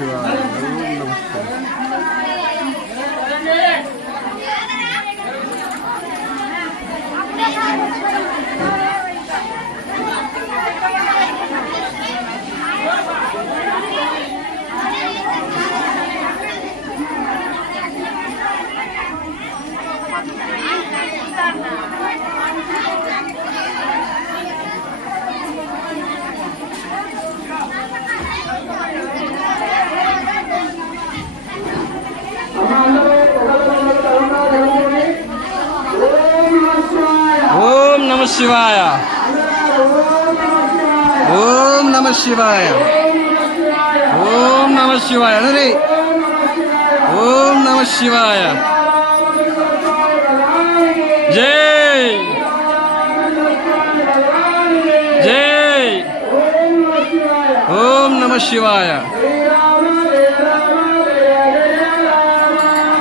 ちは。శివాయ. ఓం నమ శివాయ. ఓం నమ శివాయ. అరే ఓం నమ శివాయ. జై. జై. ఓం నమ శివాయ.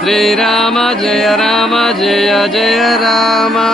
శ్రీరామ జయ రామ జయ జయ రామ.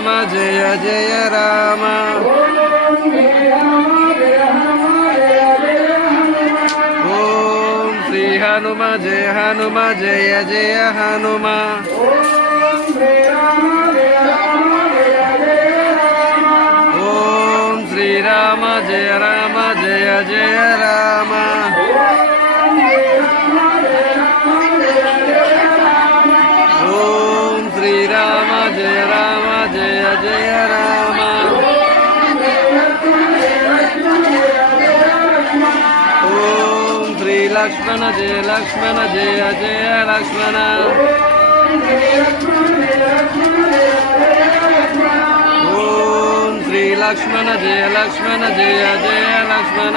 రామ జయ జయ రామ. ఓం శ్రీ హనుమ జయ హనుమ జయ జయ హనుమ. లక్ష్మణ జయ లక్ష్మణ జయ జయ లక్ష్మణ. ఓం శ్రీ లక్ష్మణ జయ లక్ష్మణ జయ జయ లక్ష్మణ.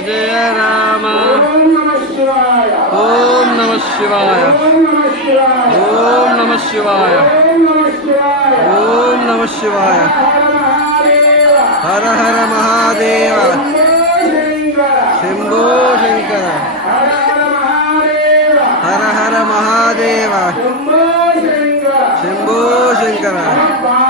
जय राम। ओम नमः शिवाय। ओम नमः शिवाय। ओम नमः शिवाय। हर हर महादेव। शिंभो शंकर। हर हर महादेव। शंभो शंकर।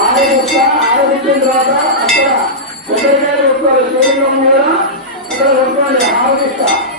ఆరోగ్య ఆరోగ్యం తర్వాత అక్కడ కొబ్బరికాయలు వస్తారు శరీరం కూడా అక్కడ వస్తుంది